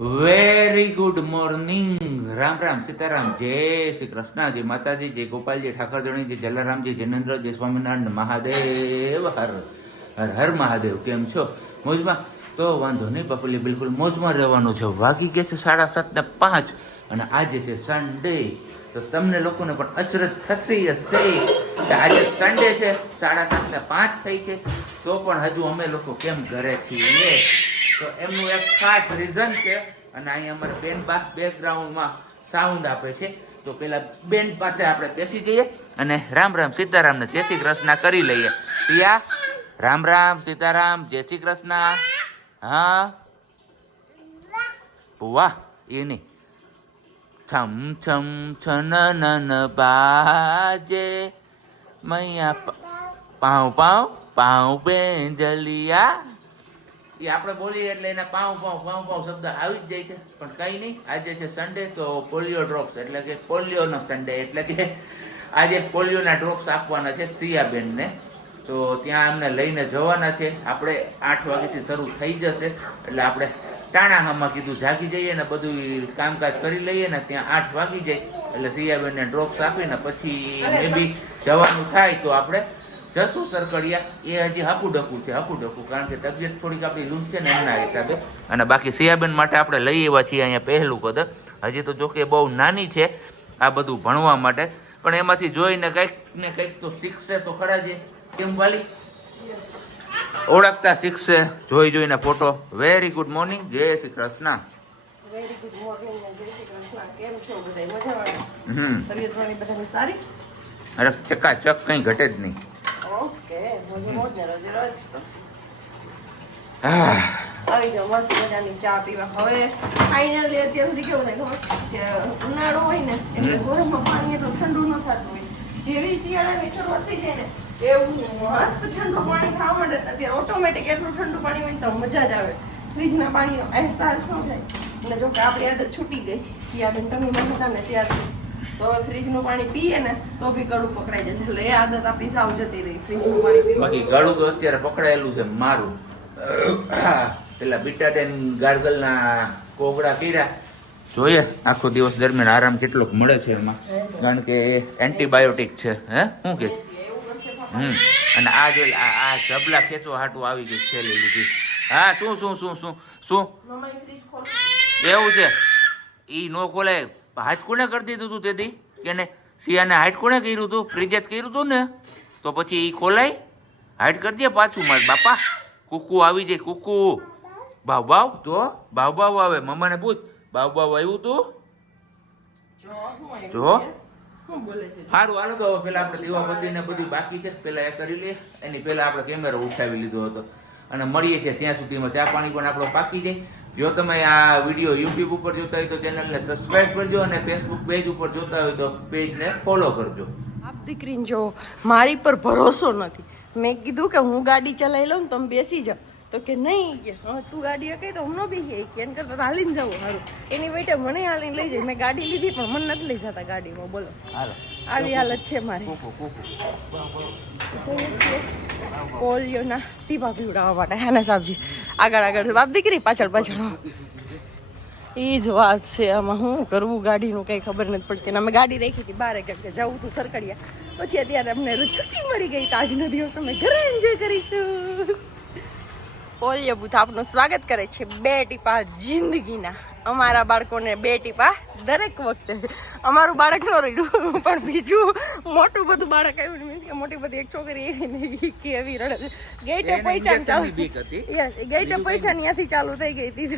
Very good morning Ram Ram, Sitaram. જય શ્રી કૃષ્ણ. જય માતાજી, જય ગોપાલજી ઠાકરધણી જય જલારામજી જનેન્દ્ર જય સ્વામિનારાયણ, મહાદેવ. હર હર હર મહાદેવ. કેમ છો? મોજમાં? તો વાંધો નહીં, પપલી, બિલકુલ મોજમાં રહેવાનું છે. વાગી ગયા છે સાડા સાત ને પાંચ અને આજે છે સન્ડે તો તમને લોકોને પણ અચરજ થતી હશે આજે સન્ડે છે. સાડા સાત ને પાંચ થઈ છે. તો પણ હજુ અમે લોકો કેમ ઘરે છીએ? તો એમનું એક ખાસ રીઝન છે અને અહીંયા અમારે બેન બા બેકગ્રાઉન્ડમાં સાઉન્ડ આપે છે. તો પેલા બેન પાસે આપણે બેસી જઈએ અને રામ રામ સીતારામ ને જય શ્રી કૃષ્ણ કરી લઈએ. પિયા રામ રામ સીતારામ, જય શ્રી કૃષ્ણ. હા? વાહ એ નહીં. છમ છમ છન નન, બાજે. મૈયા પાઉ પાઉં પાઉં પાઉં પેંજલિયા એ આપણે બોલીએ એટલે એના પાઉં પાઉં પાઉં પાઉં શબ્દ આવી જ જાય છે. પણ કઈ નહીં. આજે છે સન્ડે તો પોલિયો ડ્રોપ્સ. એટલે કે પોલિયોનો સન્ડે એટલે કે આજે પોલિયોના ડ્રોપ્સ આપવાના છે સિયાબેનને. તો ત્યાં એમને લઈને જવાના છે. આપણે આઠ વાગ્યાથી શરૂ થઈ જશે. એટલે આપણે ટાણાહામાં કીધું જાગી જઈએ ને બધું કામકાજ કરી લઈએ ને ત્યાં આઠ વાગી જાય. એટલે સિયાબેનને ડ્રોપ્સ આપીને પછી મેબી જવાનું થાય તો આપણે જસુ સરકડિયા એ હજી હાકું ડકું છે હાકું ડકું કારણ કે તબિયત થોડીક આપણી લૂઝ છે ને એમના હિસાબે. અને બાકી સિયાબેન માટે આપણે લઈ આવ્યા છીએ અહીંયા પહેલું કદ. હજી તો જોકે બહુ નાની છે આ બધું ભણવા માટે. પણ એમાંથી જોઈને કંઈક ને કંઈક તો શીખશે તો ખરા જ. કેમ વાલી? ઓળખતા શીખશે. જોઈ જોઈને ફોટો. વેરી ગુડ મોર્નિંગ જય શ્રી કૃષ્ણ. હમ. અરે ચકાચક કંઈ ઘટે જ નહીં. ઓકે મોજ મોજ ને તો આવી જાઓ મસ્ત મજાની ચા પીવા હવે ફાઇનલી અત્યાર સુધી કેવું થાય ખબર કે ઉનાળો હોય ને એટલે ગરમમાં પાણી એટલું ઠંડુ ન થતું હોય જેવી શિયાળાની શરૂઆત થઈ જાય ને એવું મસ્ત ઠંડુ પાણી ખાવા માંડે અત્યારે ઓટોમેટિક એટલું ઠંડુ પાણી હોય તો મજા જ આવે ફ્રીજના પાણીનો અહેસાસ ન થાય અને જો કે આપણી આદત છૂટી ગઈ શિયાબેન તમે મને હતા ને ત્યારથી તો ફ્રીજનું પાણી પીએ ને તો બી ગળું પકડાઈ જશે. એટલે એ આદત આપણી સાવ જતી રહી ફ્રીજનું પાણી બાકી ગળું તો અત્યારે પકડાયેલું છે મારું. પેલા બીટાડેન ગાર્ગલના કોગળા પીરા. જોઈએ આખો દિવસ દરમિયાન આરામ કેટલોક મળે છે એમાં. કારણ કે એ એન્ટીબાયોટિક છે હે? શું કે? હમ. અને આ જો આ જબલા ખેંચવા હાટું આવી ગયું છેલ્લી લીધી. હા શું શું શું શું શું? એવું છે. ઈ નો ખોલાય. હાથ કોને કરી દીધું તું તેથી? કે ને સિયાને હાઈટ કોને કર્યું તું? ફ્રીજ જ કર્યું તું ને? તો પછી એ ખોલાય? હાઈટ કરી દે પાછું માર બાપા. કુકુ આવી જાય કુકુ. ભાવ ભાવ તો ભાવ ભાવ આવે. મમ્માને પૂછ ભાવ ભાવ આવ્યું તું? જો સારું હાલો તો હવે પેલા આપણે દીવાબત્તી ને બધી બાકી છે. પેલા એ કરી લઈએ એની પેલા આપણે કેમેરો ઉઠાવી લીધો હતો. અને મળીએ છીએ ત્યાં સુધીમાં. ચા પાણી પણ આપણો પાકી જાય. જો તમે આ વીડિયો યુટ્યુબ ઉપર જોતા હોય તો ચેનલને સબસ્ક્રાઇબ કરજો અને ફેસબુક પેજ ઉપર જોતા હોય તો પેજને ફોલો કરજો. આપ દીકરીને જો મારી પર ભરોસો નથી. મેં કીધું કે હું ગાડી ચલાવી લઉં ને તમે બેસી જાઓ. તો કે નહીં કે તું ગાડી હકે તો હું ન બેસી કે એમ કરતા હાલીને જવું સારું એની વેટે મને હાલીને લઈ જાય. મેં ગાડી લીધી પણ મને નથી લઈ જતા ગાડીમાં. બોલો. આવી હાલત છે મારી. પોલિયોના ટીપા પીવડાવવા માટે. હા ને સાહેબજી આગળ આગળ. બાપ દીકરી પાછળ પાછળ. એ જ વાત છે. આમાં શું કરવું? ગાડીનું કંઈ ખબર નથી પડતી. અને અમે ગાડી રાખી હતી બારે કેમ કે જવું તું સરકડિયા. પછી અત્યારે અમને છુટ્ટી મળી ગઈ. તો આજનો દિવસ અમે ઘરે એન્જોય કરીશું. પોલિયો બુથ આપનું સ્વાગત કરે છે બે ટીપા જિંદગીના. અમારા બાળકોને બે ટીપા દરેક વખતે. અમારું બાળક ન રડ્યું પણ બીજું મોટું બધું બાળક આવ્યું મીન્સ કે મોટી બધી એક છોકરી એવી કે એવી રડે ગેટે પૈસા હતી. યસ ગેટે પૈસા ત્યાંથી ચાલુ થઈ ગઈ હતી.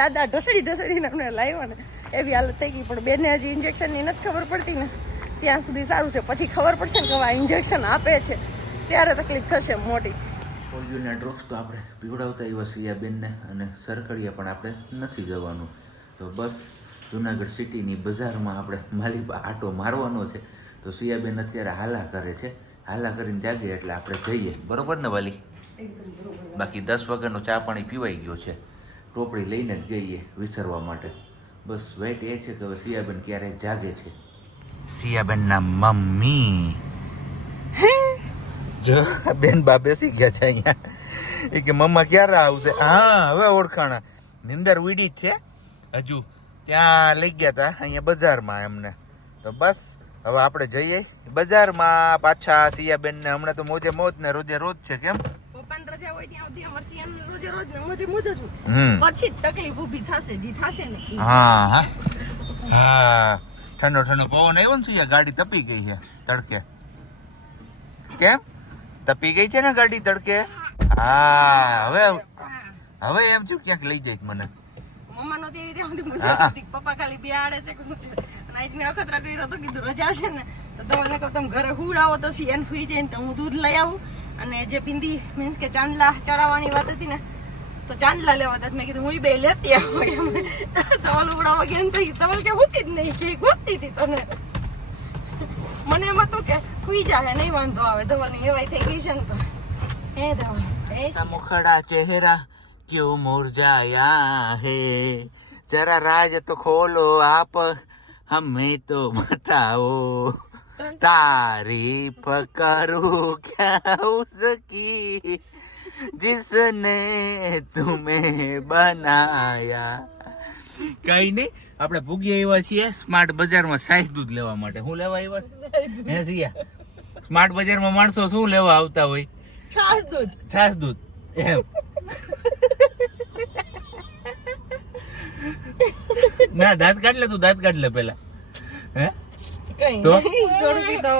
દાદા ઢસડી ઢસડીને અમને લાવ્યા ને એવી હાલત થઈ ગઈ. પણ બેને હજી ઇન્જેક્શનની નથી ખબર પડતી ને. ત્યાં સુધી સારું છે. પછી ખબર પડશે ને કે ઇન્જેક્શન આપે છે. ત્યારે તકલીફ થશે મોટી. પોલિયોના ડ્રોપ્સ તો આપણે પીવડાવતા એવા સિયાબેનને અને સરકડીએ પણ આપણે નથી જવાનું. તો બસ જુનાગઢ સિટીની બજારમાં આપણે માલી આટો મારવાનો છે. તો સિયાબેન અત્યારે હાલા કરે છે. હાલા કરીને જાગે એટલે આપણે જઈએ. બરોબર ને વાલી? બાકી દસ વાગ્યાનો ચા પાણી પીવાઈ ગયો છે. ટોપડી લઈને જ ગઈએ વિસરવા માટે. બસ વેટ એ છે કે હવે સિયાબેન ક્યારે જાગે છે. સિયાબેનના મમ્મી. જો બેન બા બેસી ગયા છે અહીંયા. એ કે મમ્મા ક્યારે આવશે? હા હવે ઓળખાણા. નિંદર ઉડી છે. હજુ ત્યાં લઈ ગયા હતા અહીંયા બજારમાં એમને. તો બસ હવે આપણે જઈએ બજારમાં પાછા સિયાબેન ને હમણાં તો મોજે મોજ ને રોજે રોજ છે કેમ? પપ્પાને રજા હોય ત્યાં સુધી અમારે શિયાળને રોજે રોજ ને મોજે મોજ જ હમ. પછી તકલીફ ઊભી થશે જી થશે ને. હા હા. હા. ઠંડો ઠંડો પવન આવ્યો ને સિયા ગાડી તપી ગઈ છે તડકે. કેમ? તપી ગઈ છે ને ગાડી તડકે? હા હવે હવે એમ થયું ક્યાંક લઈ જાય મને. મમ્માનો તો એવી ત્યાં સુધી હા. મજા નથી પપ્પા ખાલી બે છે કે શું અને આજ મેં અખતરા કર્યો તો કીધું રજા છે ને. તો તમને કહું તમે ઘરે હુડાવો તો શિયાન ફૂઈ જાય ને તો હું દૂધ લઈ આવું. અને જે બિંદી મીન્સ કે ચાંદલા ચડાવવાની વાત હતી ને તો ચાંદલા લેવા હતા. મેં કીધું હું બે લેતી આવું. એમ તવલ ઉડાવવા ગયા ને તો તવલ કે હોતી જ નહીં કે હોતી હતી તને. મને એમ હતું કે હુઈ જાય નહીં વાંધો આવે ધવલ ની એવાય થઈ ગઈ છે ને તો હે ધવલ હે ऐसा मुखड़ा चेहरा क्यों मुरझाया है जरा राज तो खोलो आप हमें तो बताओ तारीफ करूं क्या उसकी जिसने तुम्हें बनाया કઈ નહીં આપણે ભૂગી આવ્યા છીએ સ્માર્ટ બજારમાં સાઈઝ દૂધ લેવા માટે. હું લેવા આવ્યા હે સિયા સ્માર્ટ બજારમાં માણસો શું લેવા આવતા હોય? છાસ દૂધ. છાસ દૂધ. એમ. ના દાંત કાઢ લે તું દાંત કાઢ લે પેલા હે? કઈ થોડુંક તો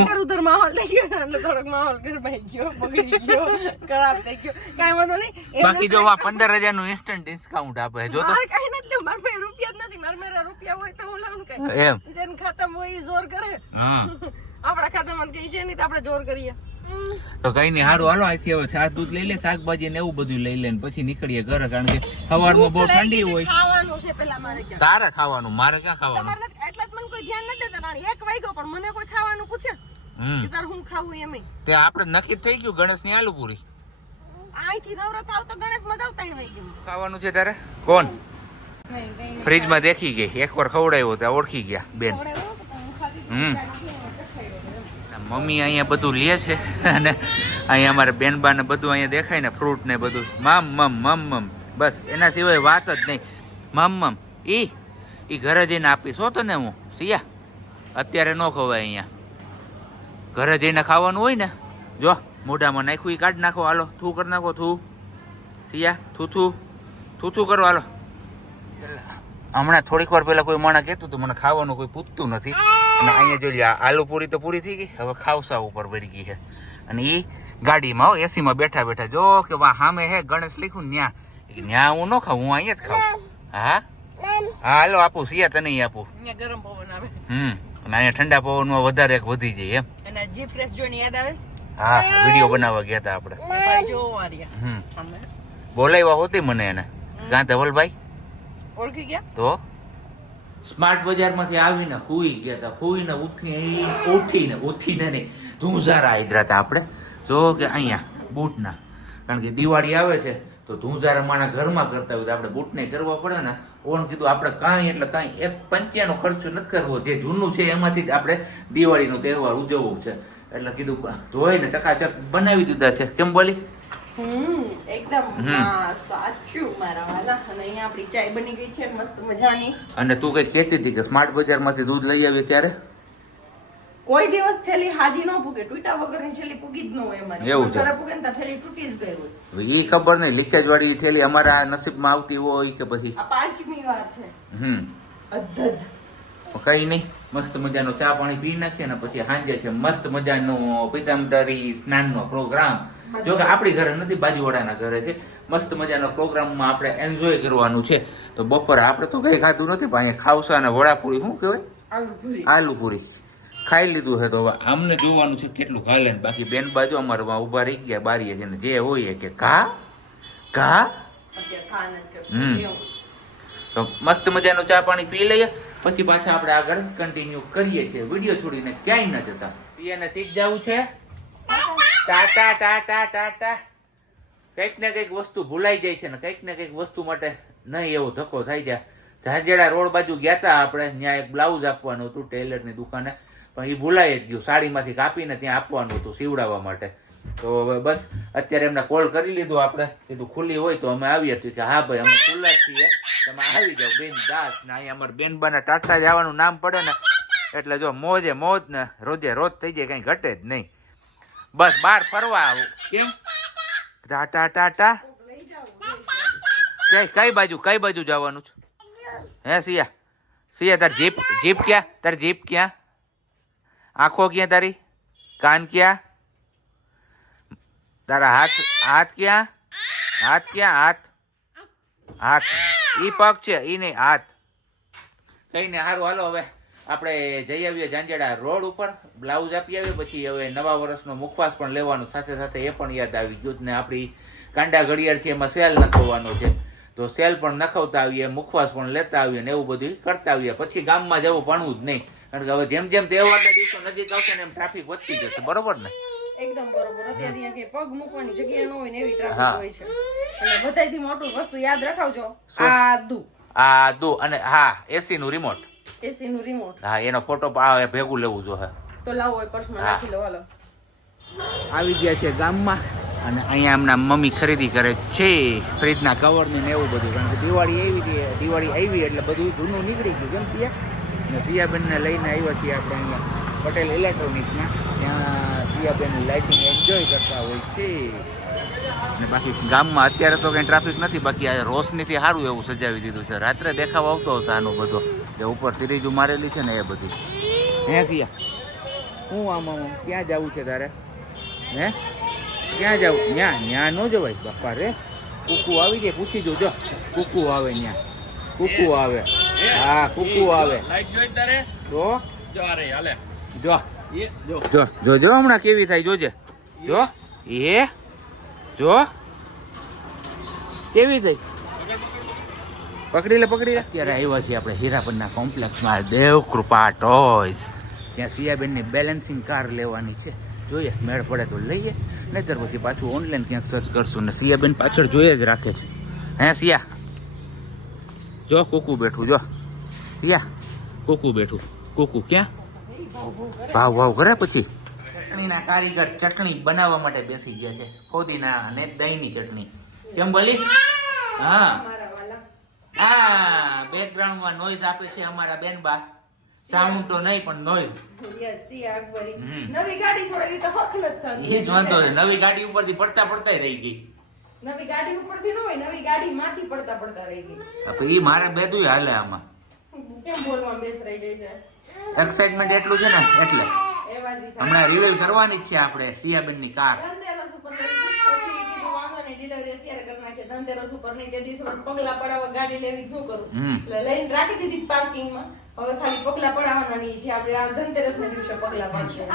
ઇધર ઉધર માહોલ થઈ ગયો એટલે થોડોક માહોલ ગરમાઈ ગયો બગડી ગયો ખરાબ થઈ ગયો. કાંઈ વાંધો નહીં બાકી જો આ પંદર હજારનું ઇન્સ્ટન્ટ ડિસ્કાઉન્ટ આપે જો મારે કાંઈ નથી મારે પાસે રૂપિયા જ નથી મારે મારા રૂપિયા હોય તો હું લાવું કઈ. એમ. જેન ખાતામાં હોય જોર કરે. આપણા ખાતામાં કઈ છે નહીં તો આપણે જોર કરીએ. તો કઈ નહીં સારું હાલો આથી હવે છાસ દૂધ લઈ લે શાકભાજી ને એવું બધું લઈ લે ને પછી નીકળીએ ઘરે કારણ કે સવારમાં બહુ ઠંડી હોય. ખાવાનું છે પેલા મારે ક્યાં. તારે ખાવાનું મારે ક્યાં ખાવાનું? એટલે જ મને કોઈ રાણી એક વાગ્યો પણ મને કોઈ ખાવાનું પૂછે? હમ. કે તાર હું ખાવું એમ તે આપણે નક્કી થઈ ગયું ગણેશની આલુ પૂરી અહીંથી નવરાત્ર આવતો ગણેશમાં જાવ ત્રણ વાગ્યે. ખાવાનું છે તારે? કોણ? નહીં. કઈ દેખી ગઈ. એકવાર ખવડાવ્યો ત્યાં ઓળખી ગયા બેન. હમ. મમ્મી અહીંયા બધું લે છે અને અહીંયા અમારે બેનબા ને બધું અહીંયા દેખાય ને ફ્રૂટ ને બધું. મમ મમ મમ મમ. બસ એના સિવાય વાત જ નહીં. મમ મમ. ઈ ઈ ઘરે જઈને આપીશ હો તને હું. સિયા અત્યારે ન ખવાય અહીંયા. ઘરે જઈને ખાવાનું હોય ને જો મોઢામાં નાખ્યું એ કાઢ નાખો હાલો થૂ કરી નાખો થૂ. સિયા થૂ થૂ. થૂ થૂ કરો હાલો. હમણાં થોડીક વાર પહેલાં કોઈ માણસ કહેતું હતું મને ખાવાનું કોઈ પૂછતું નથી. અને અહીંયા જોઈ આલુ પૂરી તો પૂરી થઈ ગઈ હવે ખાવસા ઉપર વળી ગઈ છે. અને એ ગાડીમાં હો એસીમાં બેઠા બેઠા જો કે વા સામે હે ગણેશ લખ્યું ન્યા ન્યા હું ન ખાઉં હું અહીંયા જ ખાઉં. હા? હા હાલો આપું સિયા તને આપું. ગરમ પવન આવે. હમ. અને અહીંયા ઠંડા પવનમાં વધારે એક વધી જાય એમ. અને જી ફ્રેશ જોઈને યાદ આવે? હા વીડિયો બનાવવા ગયા હતા આપણે. બોલાવ્યા હોતી મને એને. કાં ધવલભાઈ ઓળખી ગયા? તો? સ્માર્ટ બજારમાંથી આવીને હુઈ ગયા હતા હુઈને ઉઠી ઉઠીને ઉઠીને નહીં. ધૂંઝારા આદરા હતા આપણે. જો કે અહીંયા બૂટના. કારણ કે દિવાળી આવે છે તો ધૂંઝારા માણા ઘરમાં કરતા હોય તો આપણે બૂટને કરવા પડે ને ઓણ કીધું આપણે કાંઈ એટલે કાંઈ એક પંચ્યાનો ખર્ચો નથી કરવો. જે જૂનું છે એમાંથી જ આપણે દિવાળીનો તહેવાર ઉજવવો છે. એટલે કીધું ધોઈને ચકાચક બનાવી દીધા છે. કેમ બોલી? હમ એકદમ. સાચું મારા વાલા. અને અહીંયા આપણી ચાય બની ગઈ છે મસ્ત મજાની. અને તું કઈ કહેતી હતી કે સ્માર્ટ બજારમાંથી દૂધ લઈ આવીએ ત્યારે? કોઈ દિવસ થેલી હાજી ન પૂગે તૂટા વગરની થેલી પૂગી જ ન હોય અમારે. એવું છે. પૂગે ને તો થેલી તૂટી જ ગઈ હોય. એ ખબર નહીં લીકેજ વાળી થેલી અમારા નસીબમાં આવતી હોય કે પછી? આ પાંચમી વાર છે. હમ. અદ્ધદ કઈ નહીં. મસ્ત મજાનો ચા પાણી પી નાખીએ ને પછી સાંજે છે. મસ્ત મજાનો પિતાંબરી સ્નાનનો પ્રોગ્રામ. જો કે આપણી ઘરે નથી બાજુવાળાના ઘરે છે. મસ્ત મજાનો પ્રોગ્રામમાં આપણે એન્જોય કરવાનું છે. તો બપોરે આપણે તો કઈ ખાધું નથી પણ અહીંયા ખાવસા અને વડાપુરી શું કહેવાય? આલુ પૂરી આલુ પૂરી ખાઈ લીધું છે તો હવે આમને જોવાનું છે કેટલું ને. બાકી બેન બાજુ અમારે ઊભા રહી ગયા બારીએ છે ને જે હોય કે કા કા હમ. તો મસ્ત મજાનું ચા પાણી પી લઈએ. પછી પાછા આપણે આગળ કન્ટિન્યુ કરીએ છીએ. વીડિયો છોડીને ક્યાંય ન જતા. પીએને શીખ જવું છે? ટાટા ટાટા ટાટા. કંઈક ને કંઈક વસ્તુ ભૂલાઈ જાય છે ને. કંઈક ને કંઈક વસ્તુ માટે નહીં એવો ધક્કો થાય જાય ઝાંઝેડા રોડ બાજુ ગયા હતા આપણે. ત્યાં એક બ્લાઉઝ આપવાનું હતું ટેલરની દુકાને. પણ એ ભૂલાઈ જ ગયું. સાડીમાંથી કાપીને ત્યાં આપવાનું હતું સીવડાવવા માટે. તો હવે બસ, અત્યારે એમને કોલ કરી લીધો આપણે. કીધું ખુલ્લી હોય તો અમે આવીએ. તો કે, હા ભાઈ, અમે ખુલ્લા છીએ. તમે આવી જાઓ, બેન, દાસ. ને અહીંયા અમારે બેનબાના ટાટા જવાનું નામ પડે ને. એટલે જો મોજે મોજ ને રોજે રોજ થઈ જાય, કઈ ઘટે જ નહીં. બસ, બહાર ફરવા આવું. કેમ? ટાટા ટાટા. કઈ કઈ બાજુ કઈ બાજુ જવાનું છે? હે, સિયા? સિયા, તાર જીપ જીપ ક્યાં? તાર જીપ ક્યાં? આંખો ક્યાં તારી? કાન ક્યાં? તારા હાથ હાથ ક્યાં? હાથ ક્યાં? હાથ. હાથ. ઈ પગ છે, ઈ નહીં, હાથ. કઈ ને સારું હાલો હવે. આપણે જઈ આવીએ જાંજેડા રોડ ઉપર, બ્લાઉઝ આપી આવીએ, પછી હવે નવા વર્ષનો મુખવાસ પણ લેવાનું. સાથે સાથે એ પણ યાદ આવી ગયું ને આપણી કાંડા ઘડિયાળથી એમાં સેલ નખવાનો છે. તો સેલ પણ નખવતા આવીએ, મુખવાસ પણ લેતા આવીએ ને એવું બધું કરતા આવીએ. પછી ગામમાં જવું ભણવું જ નહીં. કારણ કે હવે જેમ જેમ તહેવારના દિવસો નજીક આવશે ને એમ ટ્રાફિક વધતી જશે બરોબર ને? એકદમ બરોબર. અત્યારે અહીંયા કે પગ મૂકવાની જગ્યા ન હોય ને એવી ટ્રાફિક હોય છે. અને બધાયથી મોટું વસ્તુ યાદ રખાવજો આદુ. આદુ અને હા એસી નું રિમોટ એસી નું રિમોટ હા એનો ફોટો ભેગું લેવું જોઈએ તો લાવો એ પર્સમાં હા. નાખી લો હાલો. આવી ગયા છે ગામમાં અને અહીંયા એમના મમ્મી ખરીદી કરે છે ફ્રીજના કવર ને એવું બધું. કારણ કે દિવાળી આવી છે દિવાળી આવી એટલે બધું જૂનું નીકળી ગયું. કેમ સિયા ને સિયાબેનને લઈને આવ્યા છીએ આપણે અહીંયા પટેલ ઇલેક્ટ્રોનિક્સમાં ત્યાં સિયાબેન લાઇટિંગ એન્જોય કરતા હોય છે. ને બાકી ગામમાં અત્યારે તો કંઈ ટ્રાફિક નથી, બાકી આ રોશનીથી સારું એવું સજાવી દીધું છે. રાત્રે દેખાવ આવતો હશે આનો બધો. જે ઉપર સિરીજ મારેલી છે ને એ બધી. હે સિયા? હું આમ ક્યાં જવું છે તારે? હે? ક્યાં જવું ન્યા ન્યા ન જવાય. બાપા રે. કુકુ આવી જાય, પૂછી જોજો. કુકુ આવે ન્યા. કુકુ આવે. હા કુકુ આવે. લાઈટ જોઈ તારે? તો જો હાલે. જો. જો. જો જો જો હમણાં કેવી થાય જોજે. જો એ જો. કેવી થઈ? પકડી લે પકડી લે. અત્યારે આવ્યા છીએ આપણે હીરાપરના કોમ્પ્લેક્સમાં. દેવ કૃપા ટોયસ. ત્યાં સિયાબેનની બેલેન્સિંગ કાર લેવાની છે. જોઈએ મેળ પડે તો લઈએ. નહીતર પછી પાછું ઓનલાઈન ક્યાંક સર્ચ કરશું ને સિયાબેન પાછળ જોઈએ જ રાખે છે. હે સિયા? જો કુકુ બેઠું જો. સિયા કોકુ બેઠું. કોકુ ક્યાં? ભાવ ભાવ કરે પછી? ચટણીના કારીગર ચટણી બનાવવા માટે બેસી ગયા છે. ફોદીના અને દહીંની ચટણી. કેમ બોલી હા. હા બેકગ્રાઉન્ડમાં નોઈઝ આપે છે અમારા બેનબા. સાઉન્ડ તો નહીં પણ નોઈઝ. નવી ગાડી છોડાવી તો હક નથી એ જ વાંધો છે. નવી ગાડી ઉપરથી પડતા પડતા રહી ગઈ. નવી ગાડી ઉપરથી ન હોય નવી ગાડી માંથી પડતા પડતા રહી ગઈ. હવે એ મારા બેદુય હાલે આમાં. કેમ બોલવા બેસ રહી જાય છે? એક્સાઇટમેન્ટ એટલું છે ને એટલે. હમણાં રિવીલ કરવાની છે આપણે સિયાબેનની કાર. ધનતેરસ ઉપર લઈ ગઈ, પછી કીધું વાંધો નહીં, delivery અત્યારે કરી નાખીએ. ધનતેરસ ઉપર નહીં, તે દિવસે પગલા પડાવવા ગાડી લેવી શું કરું? એટલે લઈને રાખી દીધી પાર્કિંગમાં હવે ખાલી પગલા પડાવવાના નહીં છે આપણે આ ધનતેરસના દિવસે પગલા પાડશું.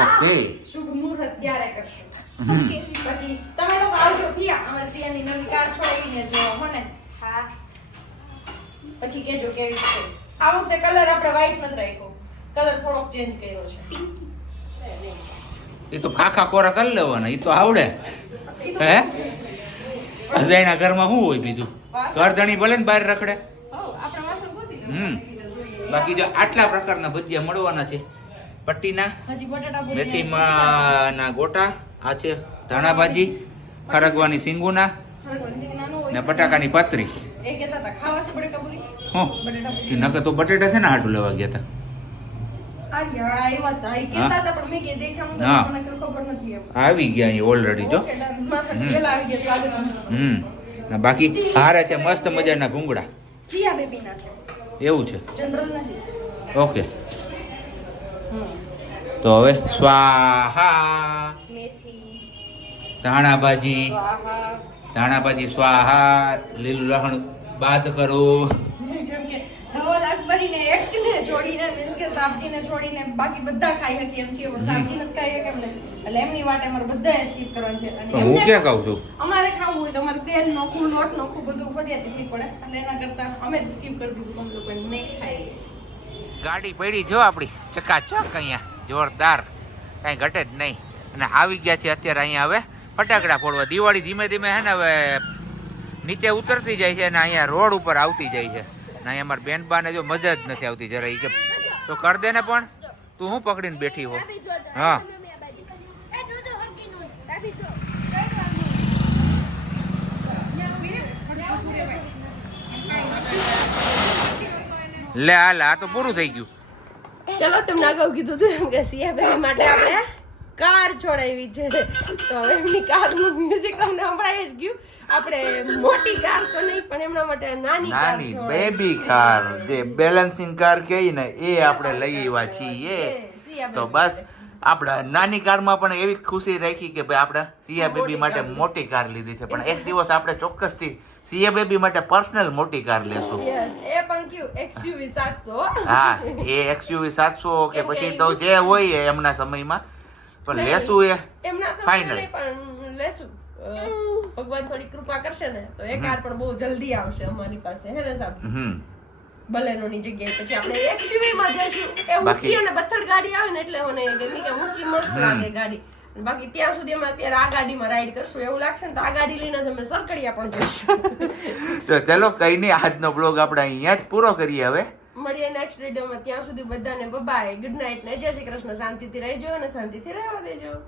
ઓકે. શુભ મુહૂર્ત ત્યારે કરશું. બાકી તમે લોકો આવજો પિયા અમારે સિયાની નવી કાર છોડીને જોવા મને હા. પછી કેજો કેવી છે. આ વખતે કલર આપણે વ્હાઈટ નથી રાખ્યો. કલર થોડોક ચેન્જ કર્યો છે. એ તો ખાખા કોરા કરી લેવાના એ તો આવડે. હે? અજાયના ઘરમાં શું હોય બીજું? કરધણી ભલે ને બહાર રખડે. હમ. બાકી જો આટલા પ્રકારના ભજીયા મળવાના છે. પટ્ટીના હજી બટાટા ભજીયા મેથીમાં ના ગોટા આ છે ધાણા ભાજી ખરગવાની સિંગુના. ને બટાકાની પતરી એ કહેતા હતા ખાવા છે બટેકા પૂરી? હો બટેટા પૂરી. નકર તો બટેટા છે ને હાટું લેવા ગયા હતા. આવી ગયા અહીં ઓલરેડી જો. હમ. બાકી સારા છે મસ્ત મજાના ભૂંગળા સિયા બેબીના છે. એવું છે? જનરલ નથી. ઓકે. તો હવે સ્વાહા. મેથી. ધાણા ભાજી. સ્વાહા. ધાણા ભાજી સ્વાહા લીલું લહણ બાદ કરો. હું ક્યાં કહું છું? અમારે ખાવું હોય તો અમારે તેલ નોખું લોટ નોખું બધું ફજિયાત પડે. એના કરતા અમે જ સ્કીપ કરી દીધું અમે લોકો નહીં ખાઈએ. ગાડી પડી જો આપણી. ચકાચક અહીંયા. જોરદાર. કાંઈ ઘટે જ નહીં. અને આવી ગયા છે અત્યારે અહીંયા હવે. ફટાકડા ફોડવા. દિવાળી ધીમે ધીમે હે ને હવે નીચે ઉતરતી જાય છે અને અહીંયા રોડ ઉપર આવતી જાય છે. અને અહીંયા મારા બેનબાને જો મજા જ નથી આવતી જરા કે તો કર દે ને પણ. તું હું પકડીને બેઠી હો? હા. લે હાલ આ તો પૂરું થઈ ગયું. ચલો તમને અગાઉ કીધું હતું એમ કે સિયા બેબી માટે આપણે કાર છોડાવી છે. તો હવે એમની કારનું મ્યુઝિક તમને સંભળાઈ જ ગયું. આપણે મોટી કાર તો નહીં પણ એમના માટે નાની નાની બેબી કાર જે બેલેન્સિંગ કાર કહે ને એ આપણે લઈ આવ્યા છીએ. તો બસ આપણે નાની કારમાં પણ એવી ખુશી રાખી કે ભાઈ આપણે સિયા બેબી માટે મોટી કાર લીધી છે. પણ એક દિવસ આપણે ચોક્કસથી સિયા બેબી માટે પર્સનલ મોટી કાર લેશું. એ પણ કયું? એક્સયુવી સાતસો. હા એ એક્સયુવી સાતસો કે પછી તો જે હોય એ એમના સમયમાં. પણ લેશું એ. પણ લેશું. ભગવાન થોડી કૃપા કરશે ને તો એ કાર પણ બહુ જલ્દી આવશે અમારી પાસે હે ને સાહેબ? બલેનોની જગ્યાએ પછી આપણે એક્સયુવી માં જઈશું. એ ઊંચી અને બથડ ગાડી આવે ને એટલે મને ગમી કે ઊંચી મસ્ત લાગે ગાડી. બાકી ત્યાં સુધી અમે અત્યારે આ ગાડીમાં રાઈડ કરશું. એવું લાગશે ને તો આ ગાડી લઈને અમે સરકડિયા પણ જઈશું. તો ચલો કઈ નહીં આજનો બ્લોગ આપણે અહીંયા જ પૂરો કરીએ હવે. મળીએ નેક્સ્ટ વિડીયોમાં ત્યાં સુધી બધાને બાય ગુડ નાઇટ ને જય શ્રી કૃષ્ણ. શાંતિથી રહેજો અને શાંતિથી રહેવા દેજો.